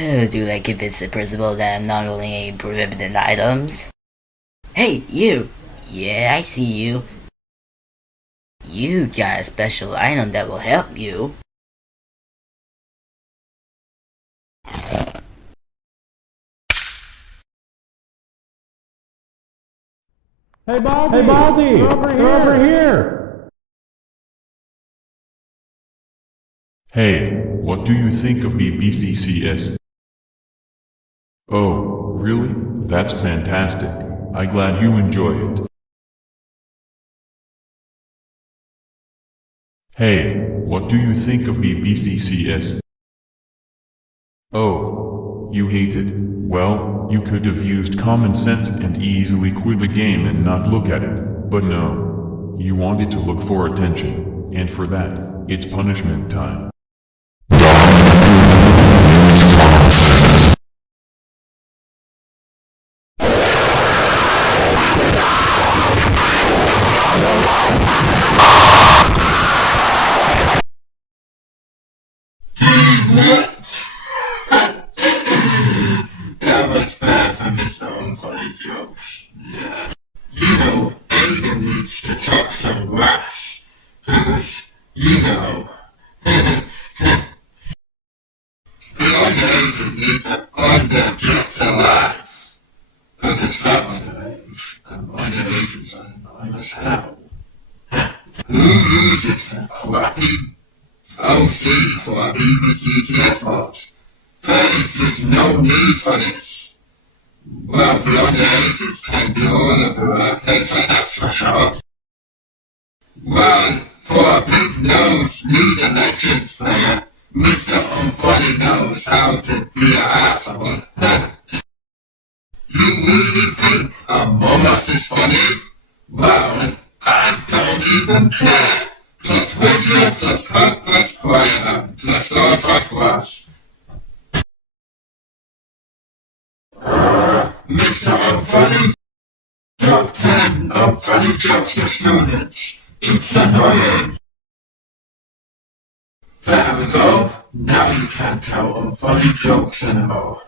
Do I convince the principal that I'm not only a prohibited items? Hey, you! Yeah, I see you. You got a special item that will help you. Hey Baldy! Hey Baldy! They're over here! Hey, what do you think of BBCCS? Oh, really? That's fantastic. I'm glad you enjoy it. Hey, what do you think of BBCCS? Oh, you hate it. Well, you could have used common sense and easily quit the game and not look at it, but no. You wanted to look for attention, and for that, it's punishment time. That was bad for Mr. Unfunny Jokes. Yeah. You know, Aiden needs to talk some rash. Because, you know, the underagers need to earn their just alive. Because that underage, and underagers are annoying as hell. Who uses the crappy OC for a BBCCS bot? There is just no need for this. Well, the underagers can do all of the work, that's for sure. Well, for a big-nosed League of Legends player, Mr. Unfunny knows how to be an asshole. You really think Among Us is funny? Well, I don't even care. Plus Woodrow, plus Cook, plus Quiet, plus Lord Rush. Mr. Unfunny, top 10 of funny jokes to students. It's annoying. There we go. Now you can't tell unfunny jokes anymore.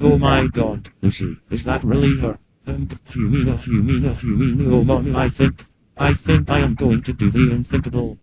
Oh my god, Lucy, is that really her? You mean, oh mommy, I think I am going to do the unthinkable.